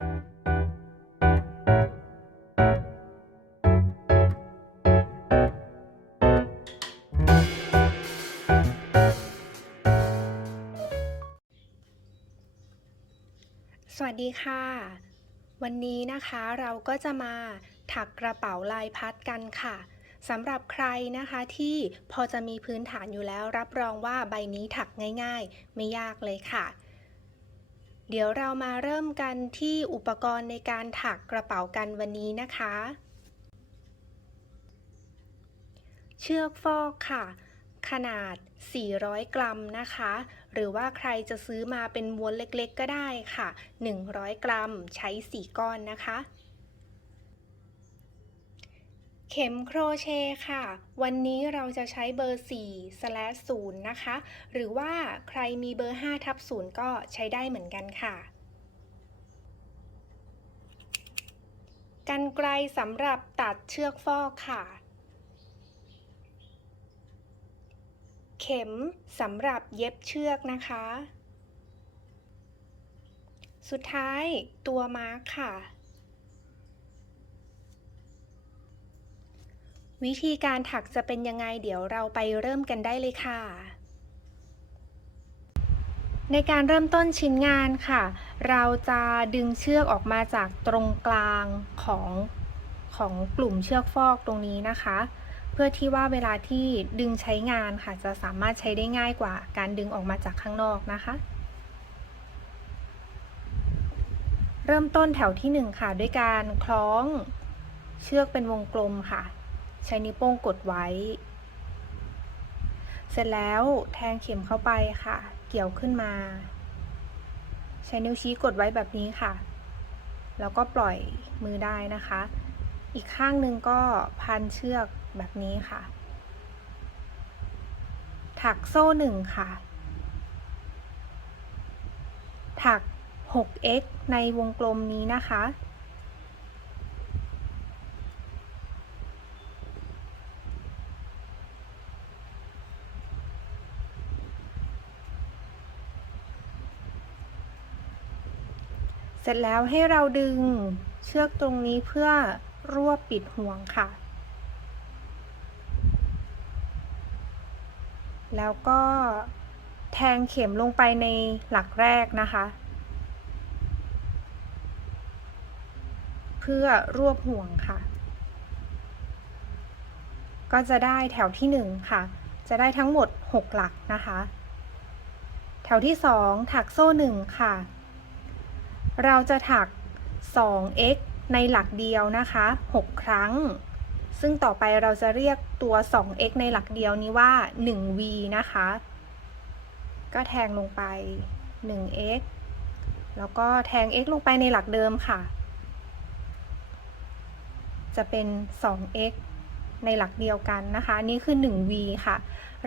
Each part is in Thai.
สวัสดีค่ะ วันนี้นะคะเราก็จะมาถักกระเป๋าลายพัดกันค่ะสำหรับใครนะคะที่พอจะมีพื้นฐานอยู่แล้ว รับรองว่าใบนี้ถักง่าย ๆ ไม่ยากเลยค่ะ เดี๋ยวเรามาเริ่มกันที่อุปกรณ์ในการถักกระเป๋ากันวันนี้นะคะ เชือกฟอกค่ะ ขนาด 400 กรัมนะคะ หรือว่าใครจะซื้อมาเป็นม้วนเล็กๆ ก็ได้ค่ะ 100 กรัม ใช้ 4 ก้อนนะคะ เข็มโครเชต์ค่ะ วันนี้เราจะใช้เบอร์4 slash 0นะคะ หรือว่าใครมีเบอร์5ทับ0ก็ใช้ได้เหมือนกันค่ะ กันไกลสำหรับตัดเชือกฟอกค่ะ เข็มสำหรับเย็บเชือกนะคะ สุดท้ายตัวมาร์คค่ะ วิธีการถักจะเป็นยังไงเดี๋ยวเราไปเริ่มกันได้เลยค่ะ ในการเริ่มต้นชิ้นงานค่ะ เราจะดึงเชือกออกมาจากตรงกลางของของกลุ่มเชือกฟอกตรงนี้นะคะ เพื่อที่ว่าเวลาที่ดึงใช้งานค่ะ จะสามารถใช้ได้ง่ายกว่าการดึงออกมาจากข้างนอกนะคะ เริ่มต้นแถวที่ 1 ค่ะ ด้วยการคล้องเชือกเป็นวงกลมค่ะ ใช้นิ้วโป้งกดไว้ เสร็จแล้วแทงเข็มเข้าไปค่ะ เกี่ยวขึ้นมา ใช้นิ้วชี้กดไว้แบบนี้ค่ะ แล้วก็ปล่อยมือได้นะคะ อีกข้างหนึ่งก็พันเชือกแบบนี้ค่ะ ถักโซ่หนึ่งค่ะ ถัก 6x ในวงกลมนี้นะคะ ร็จแล้วให้เราดึงเชือกตรงนี้เพื่อรวบปิดห่วงค่ะ แล้วก็แทงเข็มลงไปในหลักแรกนะคะ เพื่อรวบห่วงค่ะ ก็จะได้แถวที่1ค่ะ จะได้ทั้งหมด 6 หลักนะคะ แถวที่ 2 ถักโซ่ 1 ค่ะ เราจะถัก 2x ในหลักเดียวนะคะ 6 ครั้ง ซึ่งต่อไปเราจะเรียกตัว 2x ในหลักเดียวนี้ว่า 1v นะคะ ก็แทงลงไป 1x แล้วก็แทง x ลงไปในหลักเดิมค่ะ จะเป็น 2x ในหลักเดียวกันนะคะ นี่คือ 1v ค่ะ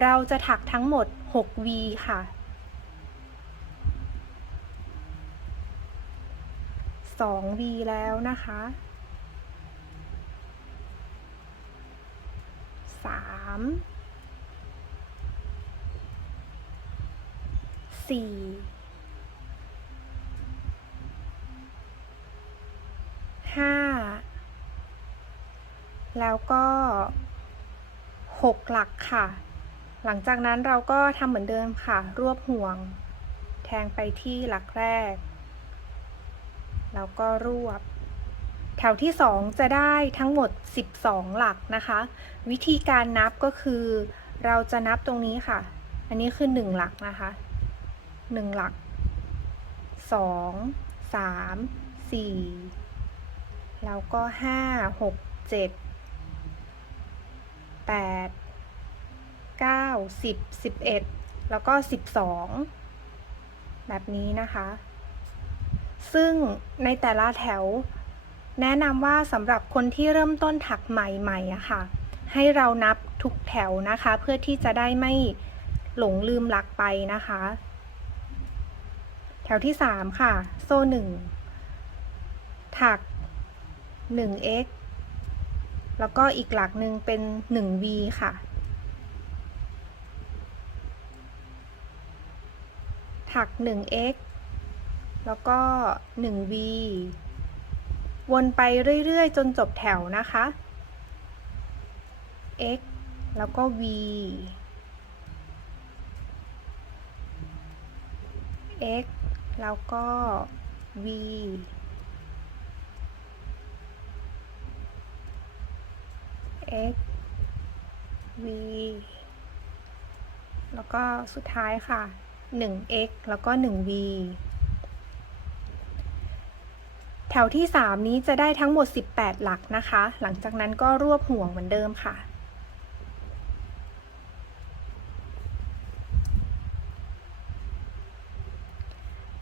เราจะถักทั้งหมด 6v ค่ะ 2v แล้วนะคะ 3 4 5 แล้วก็ 6 หลักค่ะ หลังจากนั้นเราก็ทำเหมือนเดิมค่ะ รวบห่วง แทงไปที่หลักแรก แล้วก็รวบ แถวที่ 2 จะได้ทั้งหมด 12 หลักนะคะ วิธีการนับก็คือ เราจะนับตรงนี้ค่ะ อันนี้คือ 1 หลักนะคะ 1 หลัก 2 3 4 แล้วก็ 5 6 7 8 9 10 11 แล้วก็ 12 แบบนี้นะคะ ซึ่งในแต่ละแถว แนะนำว่าสำหรับคนที่เริ่มต้นถักใหม่ๆอะค่ะ ให้เรานับทุกแถวนะคะ เพื่อที่จะได้ไม่หลงลืมหลักไปนะคะ แถวที่ 3 ค่ะ โซ่1ถัก 1x แล้วก็อีกหลักหนึ่งเป็น 1v ค่ะ ถัก 1x แล้วก็ 1v วนไปเรื่อย ๆ จนจบแถวนะคะ x แล้วก็ v x แล้วก็ v x v แล้วก็สุดท้ายค่ะ 1x แล้วก็ 1v แถวที่ 3 นี้จะได้ทั้งหมด 18 หลักนะคะ หลังจากนั้นก็รวบห่วงเหมือนเดิมค่ะ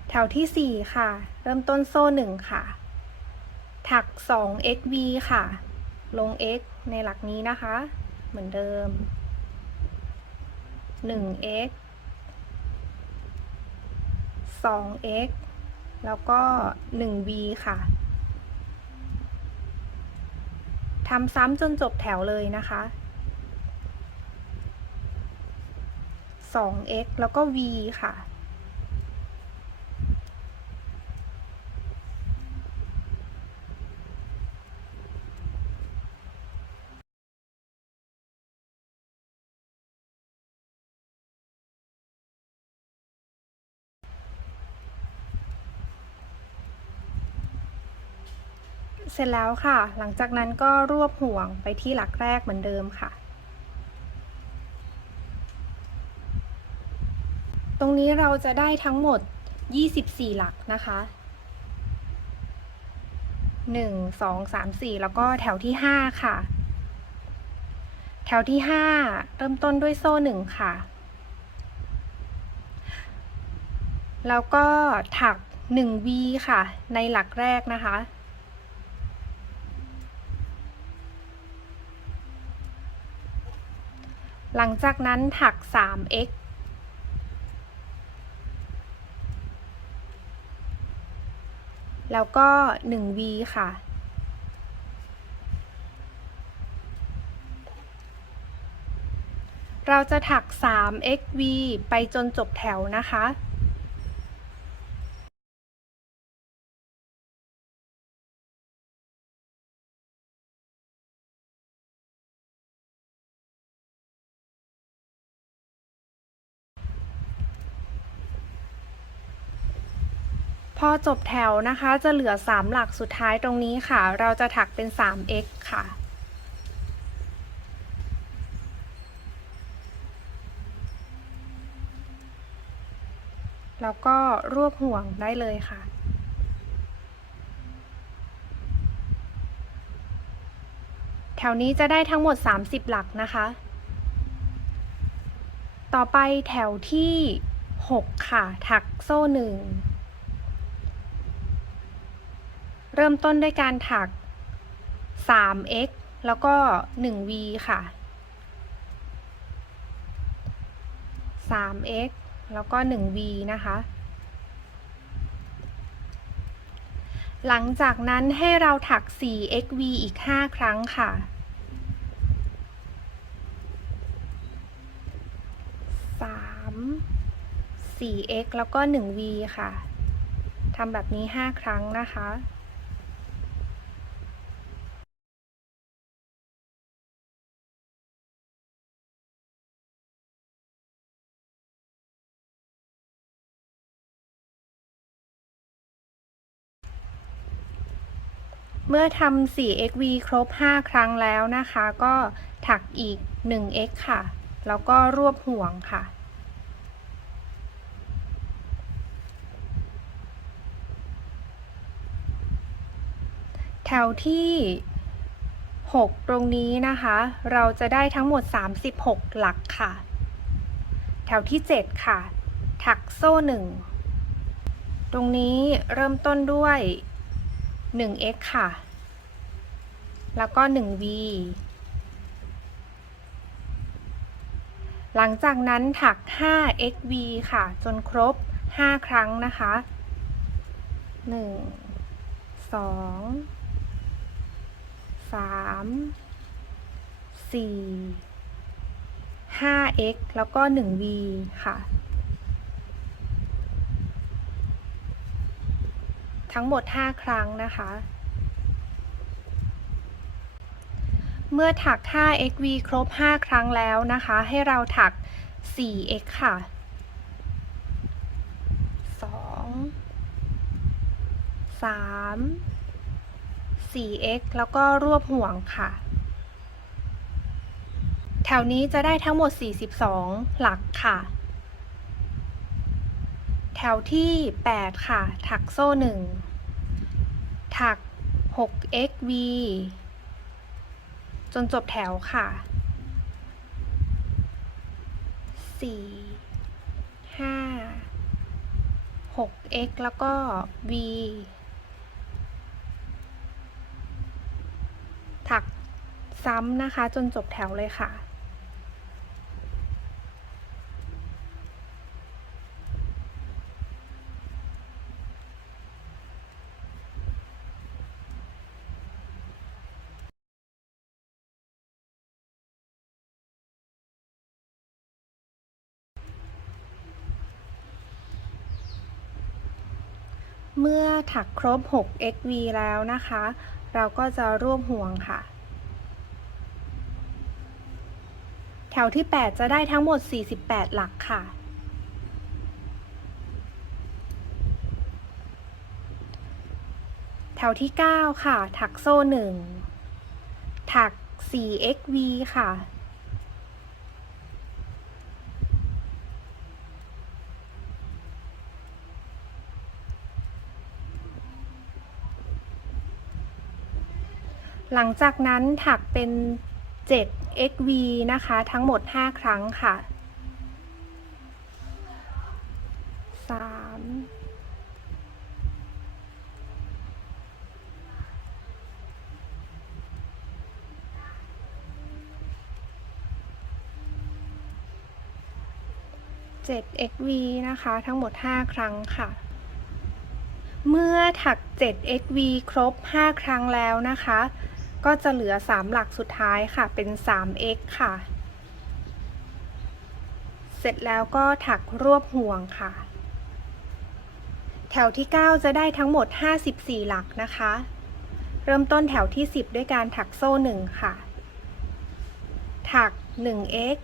แถวที่ 4 ค่ะ เริ่มต้นโซ่ 1 ค่ะ ถัก 2 xv ค่ะ ลง x ในหลักนี้นะคะ เหมือนเดิม 1x 2x แล้วก็ 1v ค่ะทำซ้ำจนจบแถวเลยนะคะ 2x แล้วก็ v ค่ะ ร็จแล้วค่ะ หลังจากนั้นก็รวบห่วงไปที่หลักแรกเหมือนเดิมค่ะ ตรงนี้เราจะได้ทั้งหมด 24 หลักนะคะ 1 2 3 4 แล้วก็แถวที่ 5 ค่ะ แถวที่ 5 เริ่มต้นด้วยโซ่ 1 ค่ะ แล้วก็ถัก 1v ค่ะ ในหลักแรกนะคะ หลังจากนั้นถัก 3x แล้วก็ 1v ค่ะ เราจะถัก 3xv ไปจนจบแถวนะคะ พอจบแถวนะคะจะเหลือ 3 หลักสุดท้ายตรงนี้ค่ะ เราจะถักเป็น 3x ค่ะ แล้วก็รวบห่วงได้เลยค่ะแถวนี้จะได้ทั้งหมด 30 หลักนะคะ ต่อไปแถวที่ 6 ค่ะ ถักโซ่หนึ่ง เริ่มต้นด้วยการถัก 3x แล้วก็ 1v ค่ะ 3x แล้วก็ 1v นะคะ หลังจากนั้นให้เราถัก 4xv อีก 5 ครั้งค่ะ 3 4x แล้วก็ 1v ค่ะทำแบบนี้ 5 ครั้งนะคะ เมื่อทำ 4xv ครบ 5 ครั้งแล้วนะคะ ก็ถักอีก 1x ค่ะ แล้วก็รวบห่วงค่ะ แถวที่ 6 ตรงนี้นะคะ เราจะได้ทั้งหมด 36 หลักค่ะ แถวที่ 7 ค่ะ ถักโซ่ 1 ตรงนี้เริ่มต้นด้วย 1x ค่ะ แล้วก็ 1v หลังจากนั้นถัก 5xv ค่ะ จนครบ 5 ครั้งนะคะ 1 2 3 4 5x แล้วก็ 1v ค่ะ ทั้งหมด 5 ครั้งนะคะ เมื่อถัก 5xv ครบ 5 ครั้งแล้วนะคะ ให้เราถัก 4x ค่ะ 2 3 4x แล้วก็รวบห่วงค่ะ แถวนี้จะได้ทั้งหมด 42 หลักค่ะ แถวที่ 8 ค่ะ ถักโซ่ 1 ถัก 6xv จนจบแถวค่ะสี่ห้าหก x แล้วก็ v ถักซ้ำนะคะ จนจบแถวเลยค่ะ มื่อถักครบ 6 xv แล้วนะคะ เราก็จะรวบห่วงค่ะ แถวที่ 8 จะได้ทั้งหมด 48 หลักค่ะ แถวที่ 9 ค่ะ ถักโซ่ 1 ถัก 4xv ค่ะ หลังจากนั้นถักเป็น 7xv นะคะ ทั้งหมด 5 ครั้งค่ะ 3 7xv นะคะ ทั้งหมด 5 ครั้งค่ะ เมื่อถัก 7xv ครบ 5 ครั้งแล้วนะคะ ก็จะเหลือ 3 หลักสุดท้ายค่ะเป็น 3x ค่ะ เสร็จแล้วก็ถักรวบห่วงค่ะ แถวที่ 9 จะได้ทั้งหมด 54 หลักนะคะ เริ่มต้นแถวที่ 10 ด้วยการถักโซ่ 1 ค่ะ ถัก 1x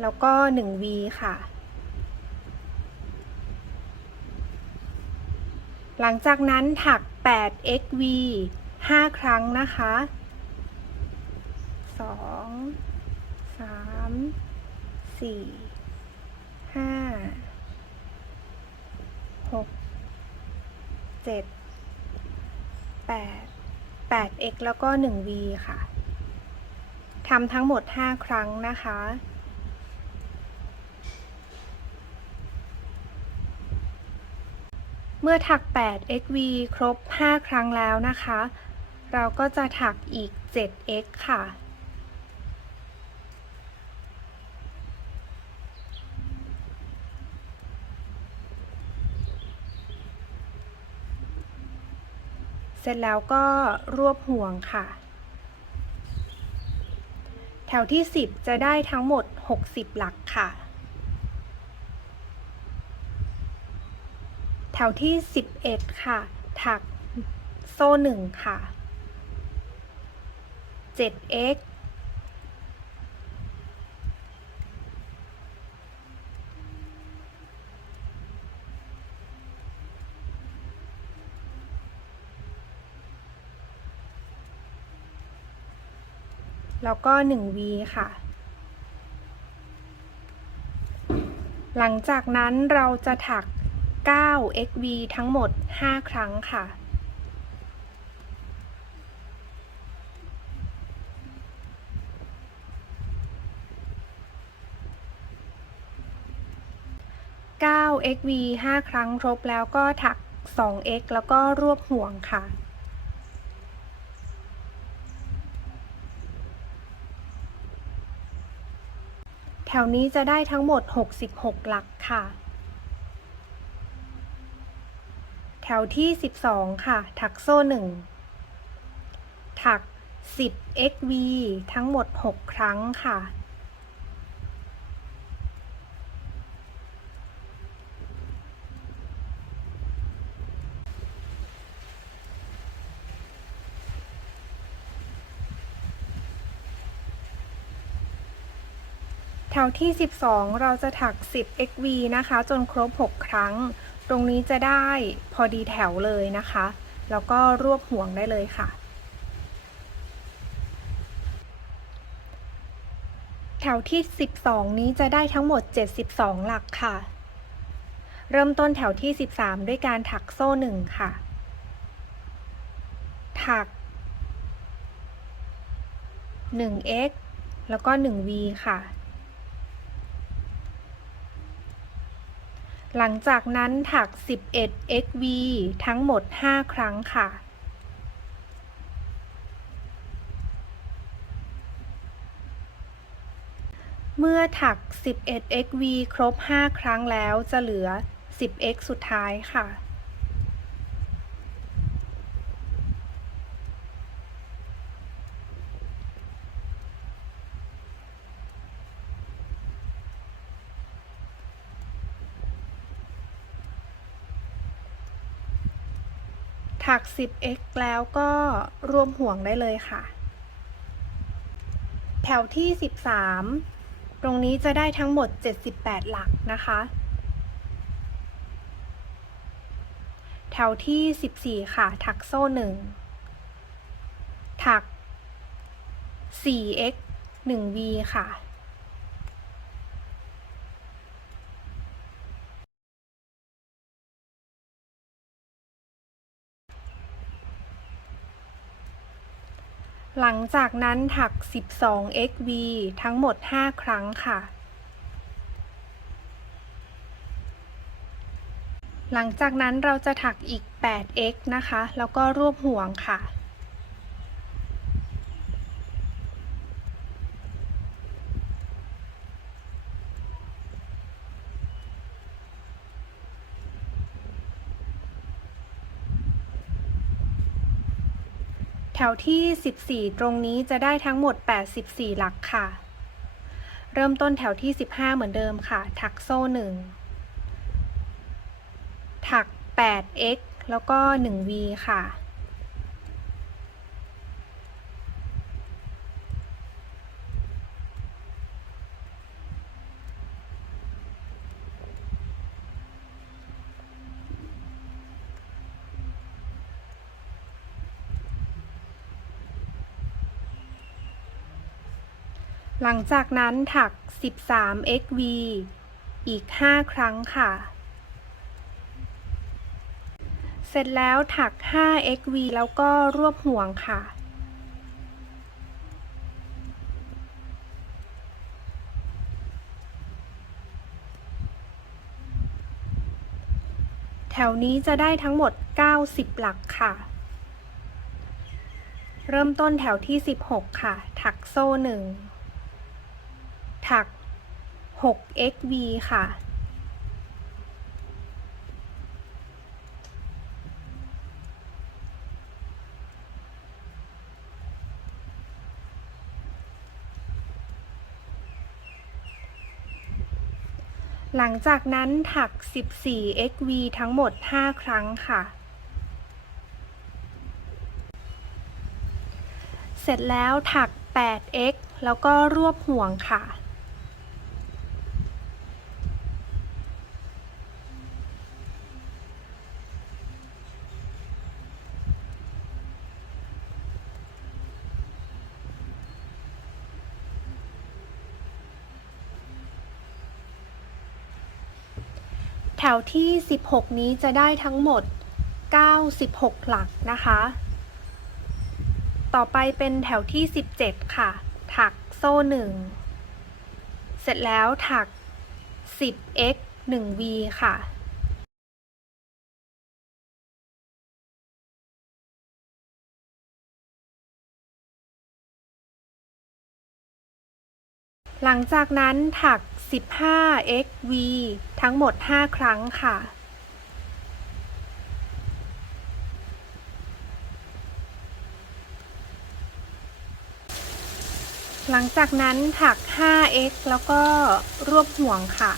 แล้วก็ 1v ค่ะหลังจากนั้นถัก 8xv 5ครั้งนะคะ2 3 4 5 6 7 8 8x แล้วก็ 1v ค่ะทำทั้งหมด5ครั้งนะคะเมื่อถัก 8xv ครบ 5 ครั้งแล้วนะคะ เราก็จะถักอีก 7x ค่ะ เสร็จแล้วก็รวบห่วงค่ะ แถวที่ 10 จะได้ทั้งหมด 60 หลักค่ะ แถวที่ 11 ค่ะ ถักโซ่หนึ่งค่ะ 7x แล้วก็ 1v ค่ะ หลังจากนั้นเราจะถัก 9xv ทั้งหมด 5 ครั้งค่ะ 9xv 5 ครั้งครบแล้วก็ถัก 2x แล้วก็รวบห่วงค่ะ แถวนี้จะได้ทั้งหมด 66 หลักค่ะ แถวที่ 12 ค่ะ ถักโซ่ 1 ถัก 10xv ทั้งหมด 6 ครั้งค่ะ แถวที่ 12 เราจะถัก 10 xv นะคะ จนครบ 6 ครั้ง ตรงนี้จะได้พอดีแถวเลยนะคะ แล้วก็รวบห่วงได้เลยค่ะ แถวที่ 12 นี้จะได้ทั้งหมด 72 หลักค่ะ เริ่มต้นแถวที่ 13 ด้วยการถักโซ่ 1 ค่ะ ถัก 1x แล้วก็ 1v ค่ะ หลังจากนั้นถัก 11xv ทั้งหมด 5 ครั้งค่ะ เมื่อถัก 11xv ครบ 5 ครั้งแล้วจะเหลือ 10x สุดท้ายค่ะ ถัก 10x แล้วก็รวมห่วงได้เลยค่ะ แถวที่ 13 ตรงนี้จะได้ทั้งหมด 78 หลักนะคะ แถวที่ 14 ค่ะ ถักโซ่ 1 ถัก 4x 1v ค่ะ หลังจากนั้นถัก 12xv ทั้งหมด 5 ครั้งค่ะ หลังจากนั้นเราจะถักอีก 8x นะคะ แล้วก็รวบห่วงค่ะ แถวที่ 14 ตรงนี้จะได้ทั้งหมด 84 หลักค่ะ เริ่มต้นแถวที่ 15 เหมือนเดิมค่ะ ถักโซ่ 1 ถัก 8x แล้วก็ 1v ค่ะ ลังจากนั้นถัก 13xv อีก 5 ครั้งค่ะ เสร็จแล้วถัก 5xv แล้วก็รวบห่วงค่ะแถวนี้จะได้ทั้งหมด 90 หลักค่ะ เริ่มต้นแถวที่ 16 ค่ะ ถักโซ่ 1 ถัก 6xv ค่ะหลังจากนั้นถัก 14xv ทั้งหมด 5 ครั้งค่ะ เสร็จแล้วถัก 8x แล้วก็รวบห่วงค่ะ วที่ 16 นี้จะได้ทั้งหมด 96 หลักนะคะ ต่อไปเป็นแถวที่ 17 ค่ะ ถักโซ่ 1 เสร็จแล้วถัก 10x 1v ค่ะหลังจากนั้นถัก 15xv ทั้งหมด 5 ครั้งค่ะ หลังจากนั้นถัก 5x แล้วก็รวบห่วงค่ะ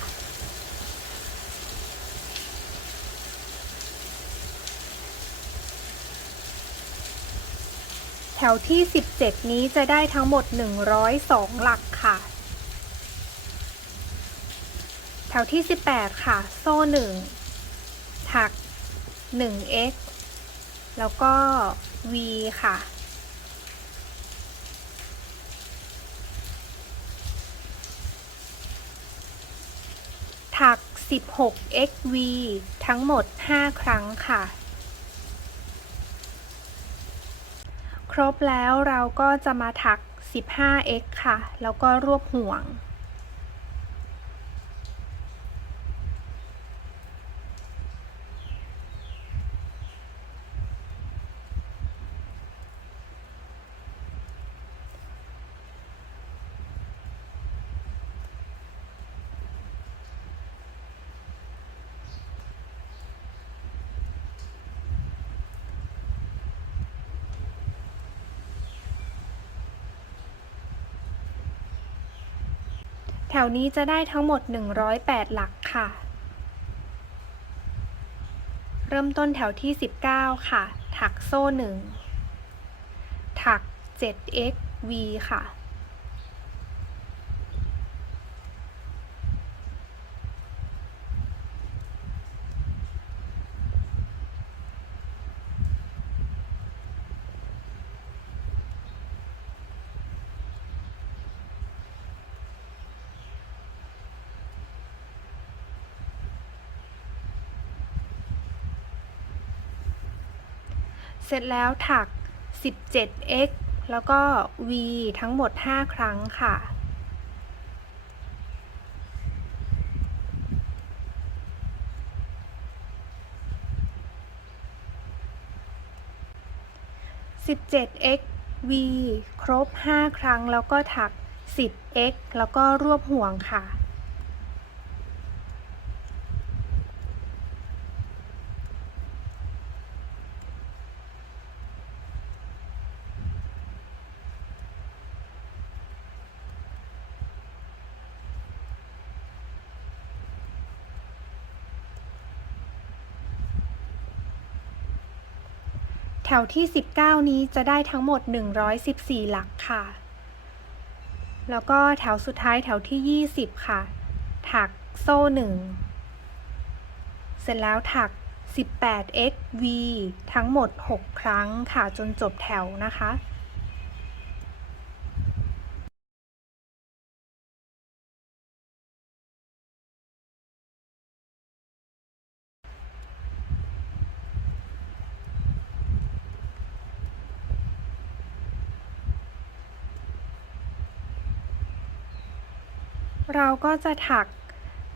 แถวที่ 17 นี้จะได้ทั้งหมด 102 หลักค่ะ ถวที่ 18 ค่ะ โซ่ 1 ถัก 1x แล้วก็ v ค่ะ ถัก 16xv ทั้งหมด 5 ครั้งค่ะ ครบแล้วเราก็จะมาถัก 15x ค่ะ แล้วก็รวบห่วง ถวนี้จะได้ทั้งหมด 108 หลักค่ะ เริ่มต้นแถวที่ 19 ค่ะ ถักโซ่ 1 ถัก 7x v ค่ะ เสร็จแล้วถัก 17x แล้วก็ v ทั้งหมด 5 ครั้งค่ะ 17x v ครบ 5 ครั้งแล้วก็ถัก 10x แล้วก็รวบห่วงค่ะ แถวที่ 19 นี้จะได้ทั้งหมด 114 หลักค่ะ แล้วก็แถวสุดท้ายแถวที่ 20 ค่ะ ถักโซ่ 1 เสร็จแล้วถัก 18x v ทั้งหมด 6 ครั้งค่ะจนจบแถวนะคะ ก็จะถัก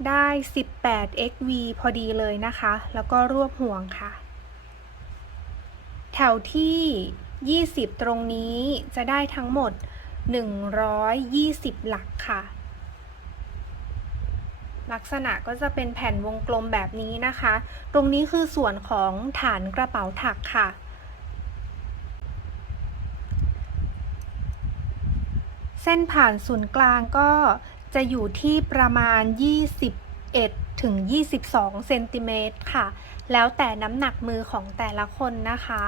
ได้ 18xv พอดีเลยนะคะ แล้วก็รวบห่วงค่ะ แถวที่ 20 ตรงนี้จะได้ทั้งหมด 120 หลักค่ะ ลักษณะก็จะเป็นแผ่นวงกลมแบบนี้นะคะ ตรงนี้คือส่วนของฐานกระเป๋าถักค่ะเส้นผ่านศูนย์กลางก็ จะอยู่ที่ประมาณ 21ถึง22เซนติเมตรค่ะ แล้วแต่น้ำหนักมือของแต่ละคนนะคะ